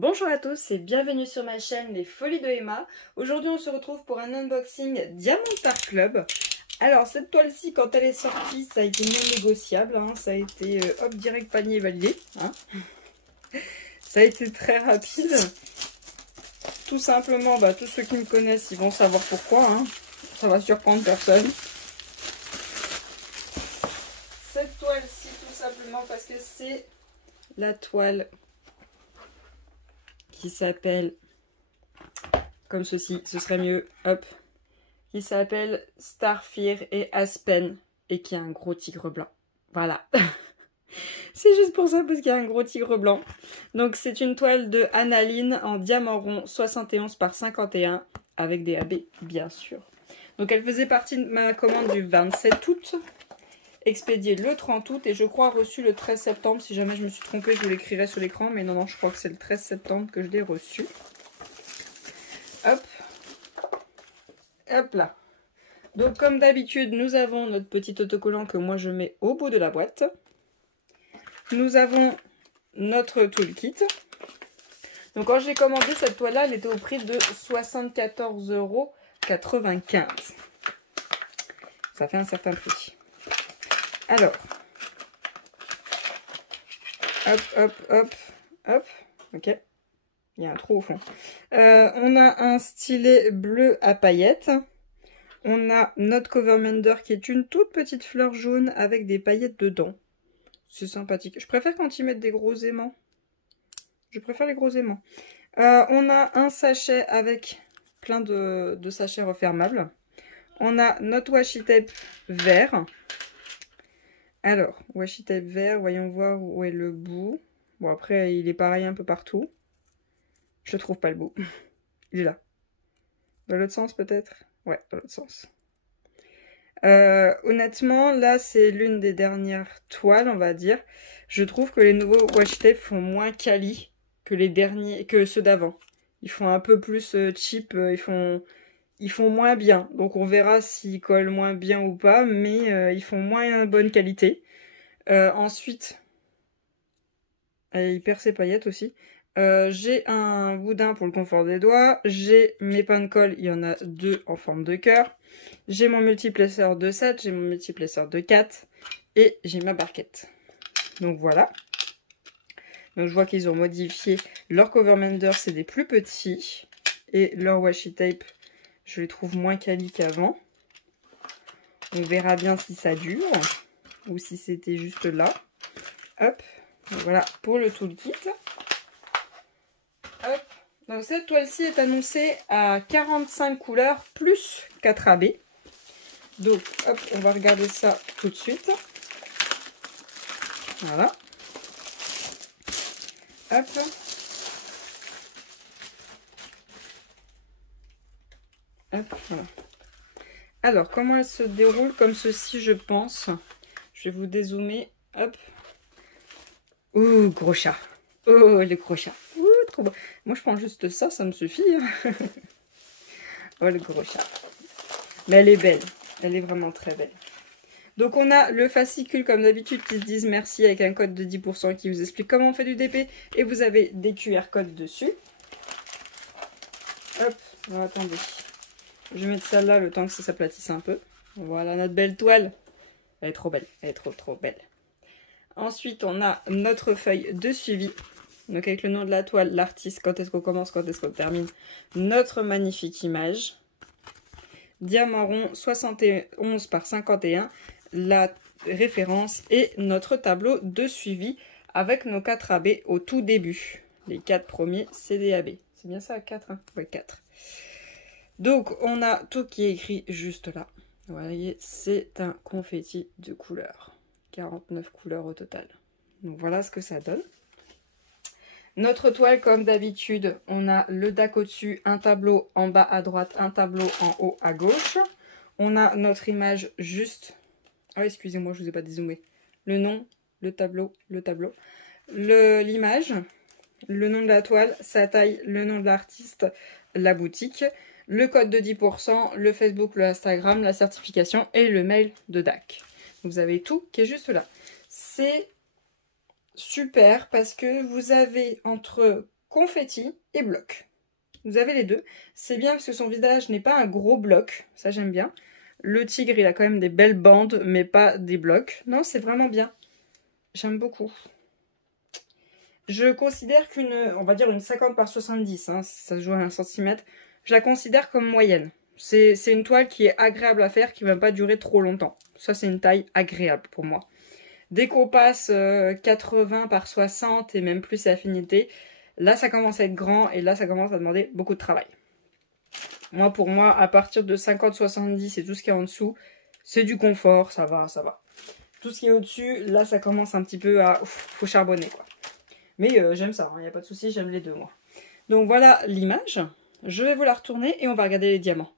Bonjour à tous et bienvenue sur ma chaîne Les Folies de Emma. Aujourd'hui on se retrouve pour un unboxing Diamond Art Club. Alors cette toile-ci quand elle est sortie ça a été non négociable, hein. Ça a été hop direct panier validé. Hein. Ça a été très rapide. Tout simplement, tous ceux qui me connaissent ils vont savoir pourquoi. Hein. Ça va surprendre personne. Cette toile-ci tout simplement parce que c'est la toile qui s'appelle comme ceci, ce serait mieux, hop, qui s'appelle Starfire et Aspen et qui a un gros tigre blanc. Voilà. C'est juste pour ça parce qu'il y a un gros tigre blanc. Donc c'est une toile de Analine en diamant rond 71 par 51 avec des AB bien sûr. Donc elle faisait partie de ma commande du 27 août, expédiée le 30 août et je crois reçu le 13 septembre. Si jamais je me suis trompée, je vous l'écrirai sur l'écran, mais non, je crois que c'est le 13 septembre que je l'ai reçu. Hop. Hop là. Donc comme d'habitude, nous avons notre petit autocollant que moi je mets au bout de la boîte. Nous avons notre toolkit. Donc quand j'ai commandé cette toile-là, elle était au prix de 74,95 €. Ça fait un certain prix. Alors, hop, hop, hop, hop, ok. Il y a un trou au fond. On a un stylet bleu à paillettes. On a notre Covermander qui est une toute petite fleur jaune avec des paillettes dedans. C'est sympathique. Je préfère quand ils mettent des gros aimants. Je préfère les gros aimants. On a un sachet avec plein de sachets refermables. On a notre washi tape vert. Alors, washi tape vert, voyons voir où est le bout. Bon, après, il est pareil un peu partout. Je trouve pas le bout. Il est là. Dans l'autre sens, peut-être? Ouais, dans l'autre sens. Honnêtement, là, c'est l'une des dernières toiles, on va dire. Je trouve que les nouveaux washi tape font moins quali que les derniers, que ceux d'avant. Ils font un peu plus cheap, ils font moins bien. Donc on verra s'ils collent moins bien ou pas, mais ils font moins bonne qualité. Ensuite, il perd ses paillettes aussi. J'ai un boudin pour le confort des doigts. J'ai mes pains de colle, il y en a deux en forme de cœur. J'ai mon multiplaceur de 7, j'ai mon multiplaceur de 4 et j'ai ma barquette. Donc voilà. Donc je vois qu'ils ont modifié leur Covermander, c'est des plus petits. Et leur washi tape, je les trouve moins quali qu'avant. On verra bien si ça dure ou si c'était juste là. Hop. Donc voilà pour le toolkit. Hop. Donc cette toile-ci est annoncée à 45 couleurs plus 4 AB. Donc hop, on va regarder ça tout de suite. Voilà. Hop. Hop, voilà. Alors, comment elle se déroule? Comme ceci, je pense. Je vais vous dézoomer. Hop. Ouh, gros chat. Oh, le gros chat. Ouh, trop beau. Moi, je prends juste ça, ça me suffit. Oh, le gros chat. Mais elle est belle. Elle est vraiment très belle. Donc, on a le fascicule, comme d'habitude, qui se disent merci avec un code de 10% qui vous explique comment on fait du DP. Et vous avez des QR codes dessus. Hop. Alors, attendez. Je vais mettre celle-là le temps que ça s'aplatisse un peu. Voilà notre belle toile. Elle est trop belle. Elle est trop belle. Ensuite, on a notre feuille de suivi. Donc avec le nom de la toile, l'artiste, quand est-ce qu'on commence, quand est-ce qu'on termine. Notre magnifique image. Diamant rond 71 par 51. La référence et notre tableau de suivi avec nos 4 AB au tout début. Les 4 premiers, c'est des AB. C'est bien ça, 4 hein? Ouais, 4. Donc, on a tout qui est écrit juste là. Vous voyez, c'est un confetti de couleurs. 49 couleurs au total. Donc, voilà ce que ça donne. Notre toile, comme d'habitude, on a le DAC au-dessus, un tableau en bas à droite, un tableau en haut à gauche. On a notre image juste... Ah, excusez-moi, je ne vous ai pas dézoomé. Le nom, le tableau, l'image, le nom de la toile, sa taille, le nom de l'artiste, la boutique... Le code de 10%, le Facebook, le Instagram, la certification et le mail de DAC. Vous avez tout qui est juste là. C'est super parce que vous avez entre confetti et bloc. Vous avez les deux. C'est bien parce que son visage n'est pas un gros bloc. Ça, j'aime bien. Le tigre, il a quand même des belles bandes, mais pas des blocs. Non, c'est vraiment bien. J'aime beaucoup. Je considère on va dire une 50 par 70, hein, ça se joue à 1 cm. Je la considère comme moyenne. C'est une toile qui est agréable à faire, qui ne va pas durer trop longtemps. Ça, c'est une taille agréable pour moi. Dès qu'on passe 80 par 60 et même plus affinité, là, ça commence à être grand et là, ça commence à demander beaucoup de travail. Moi, pour moi, à partir de 50-70 et tout ce qui est en dessous, c'est du confort, ça va, ça va. Tout ce qui est au-dessus, là, ça commence un petit peu à... faut charbonner, quoi. Mais j'aime ça, il n'y a pas de souci, j'aime les deux, moi. Donc, voilà l'image. Je vais vous la retourner et on va regarder les diamants.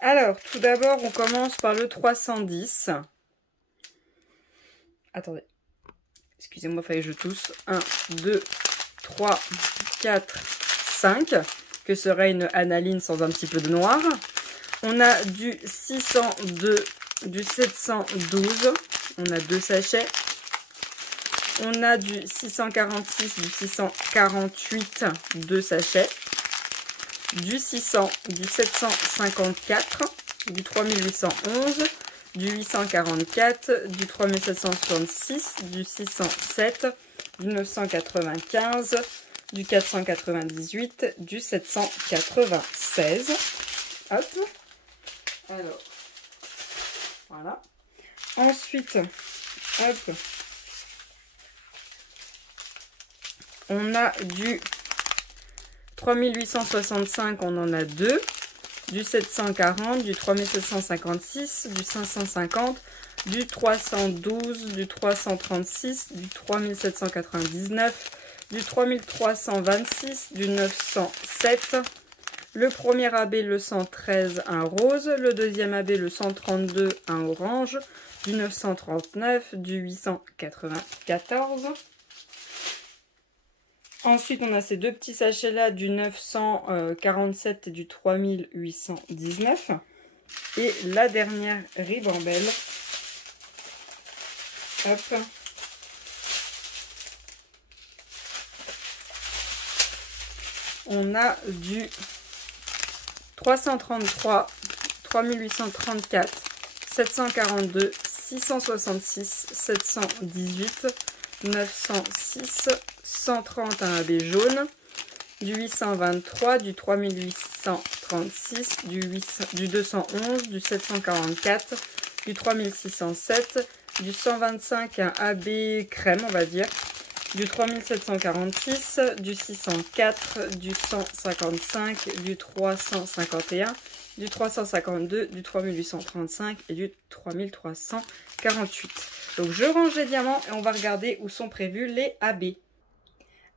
Alors, tout d'abord, on commence par le 310. Attendez. Excusez-moi, il fallait que je tousse. 1, 2, 3, 4, 5. Que serait une analine sans un petit peu de noir. On a du 602, du 712. On a 2 sachets. On a du 646, du 648, 2 sachets. Du 600, du 754, du 3811, du 844, du 3766, du 607, du 995, du 498, du 796. Hop. Alors, voilà. Ensuite, hop. On a du 3865, on en a 2. Du 740, du 3756, du 550, du 312, du 336, du 3799, du 3326, du 907. Le premier AB, le 113, un rose. Le deuxième AB, le 132, un orange. Du 939, du 894. Ensuite, on a ces deux petits sachets-là du 947 et du 3819. Et la dernière ribambelle. Hop. On a du 333, 3834, 742, 666, 718, 906, 130 un AB jaune, du 823, du 3836, du 211, du 744, du 3607, du 125 un AB crème on va dire, du 3746, du 604, du 155, du 351, du 352, du 3835 et du 3348. Donc je range les diamants et on va regarder où sont prévus les AB.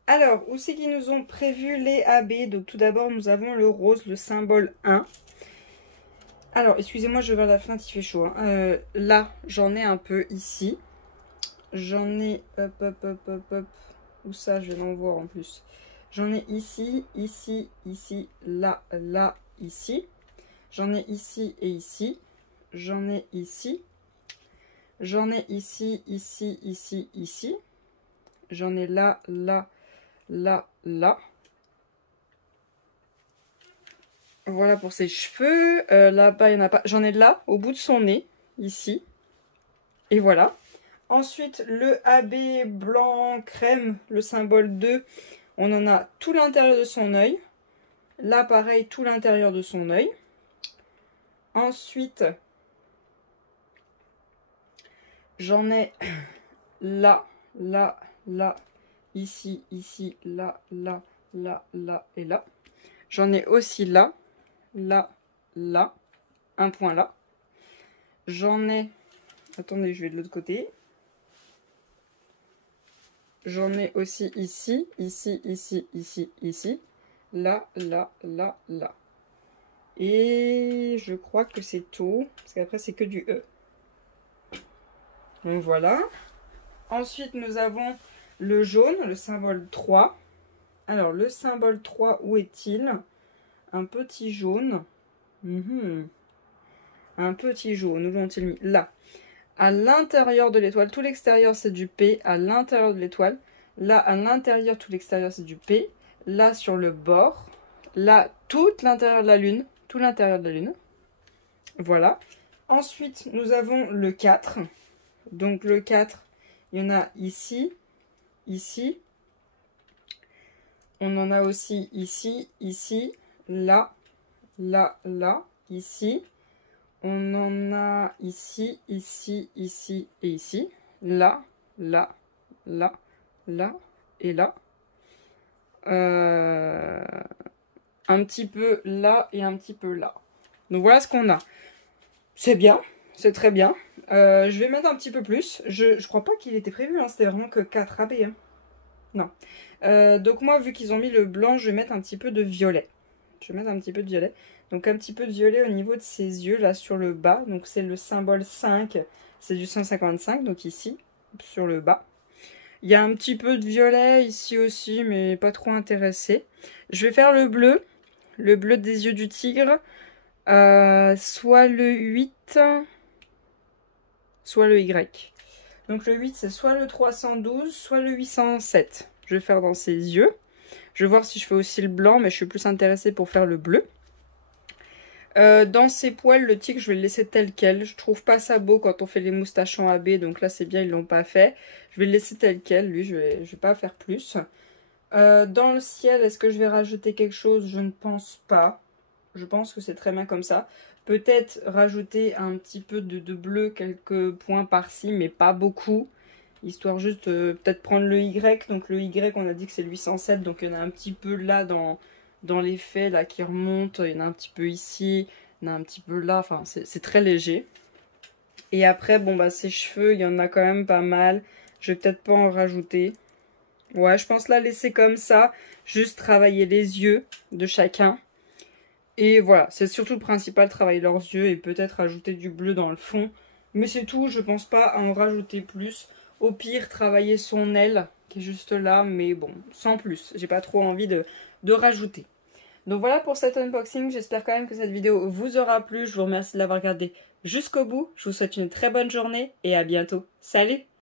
Alors, où c'est qu'ils nous ont prévu les AB? Donc tout d'abord, nous avons le rose, le symbole 1. Alors, excusez-moi, je vais vers la fenêtre, il fait chaud. Hein. Là, j'en ai un peu ici. J'en ai, hop. Où ça, je vais en voir en plus. J'en ai ici, ici, ici, là, là, ici. J'en ai ici et ici. J'en ai ici. J'en ai ici, ici, ici, ici. J'en ai là, là, là, là. Voilà pour ses cheveux. Là-bas, il n'y en a pas. J'en ai là, au bout de son nez, ici. Et voilà. Ensuite, le AB blanc crème, le symbole 2. On en a tout l'intérieur de son œil. Là, pareil, tout l'intérieur de son œil. Ensuite, j'en ai là, là, là, ici, ici, là, là, là, là et là. J'en ai aussi là, là, là, un point là. J'en ai, attendez, je vais de l'autre côté. J'en ai aussi ici, ici, ici, ici, ici, là, là, là, là. Et je crois que c'est tout, parce qu'après c'est que du E. Donc voilà. Ensuite, nous avons le jaune, le symbole 3. Alors, le symbole 3, où est-il? Un petit jaune. Un petit jaune, où l'ont-ils mis? Là. À l'intérieur de l'étoile, tout l'extérieur c'est du P. À l'intérieur de l'étoile. Là, à l'intérieur, tout l'extérieur c'est du P. là sur le bord, là tout l'intérieur de la lune, tout l'intérieur de la lune. Voilà. Ensuite, nous avons le 4. Donc le 4, il y en a ici, ici. On en a aussi ici, ici, là, là, là, ici. On en a ici, ici, ici et ici. Là, là, là, là et là. Un petit peu là et un petit peu là. Donc voilà ce qu'on a. C'est bien, c'est très bien. Je vais mettre un petit peu plus. Je crois pas qu'il était prévu, hein. C'était vraiment que 4 AB. Hein. Non. Donc moi, vu qu'ils ont mis le blanc, je vais mettre un petit peu de violet. Je vais mettre un petit peu de violet. Donc un petit peu de violet au niveau de ses yeux, là sur le bas. Donc c'est le symbole 5, c'est du 155, donc ici, sur le bas. Il y a un petit peu de violet ici aussi, mais pas trop intéressé. Je vais faire le bleu des yeux du tigre. Soit le 8, soit le Y. Donc le 8, c'est soit le 312, soit le 807. Je vais faire dans ses yeux. Je vais voir si je fais aussi le blanc, mais je suis plus intéressée pour faire le bleu. Dans ses poils, le tigre, je vais le laisser tel quel. Je trouve pas ça beau quand on fait les moustaches en AB, donc là c'est bien, ils l'ont pas fait. Je vais le laisser tel quel, lui, je vais pas faire plus. Dans le ciel, est-ce que je vais rajouter quelque chose? Je ne pense pas. Je pense que c'est très bien comme ça. Peut-être rajouter un petit peu de bleu, quelques points par-ci, mais pas beaucoup. Histoire juste peut-être prendre le Y. Donc le Y, on a dit que c'est le 807, donc il y en a un petit peu là dans les faits là qui remonte, il y en a un petit peu ici, il y en a un petit peu là, enfin c'est très léger. Et après, bon bah ses cheveux, il y en a quand même pas mal. Je vais peut-être pas en rajouter. Ouais, je pense la laisser comme ça, juste travailler les yeux de chacun. Et voilà, c'est surtout le principal, travailler leurs yeux et peut-être rajouter du bleu dans le fond. Mais c'est tout, je pense pas à en rajouter plus. Au pire, travailler son aile, qui est juste là, mais bon, sans plus. J'ai pas trop envie de rajouter. Donc voilà pour cet unboxing, j'espère quand même que cette vidéo vous aura plu. Je vous remercie de l'avoir regardé jusqu'au bout. Je vous souhaite une très bonne journée et à bientôt. Salut!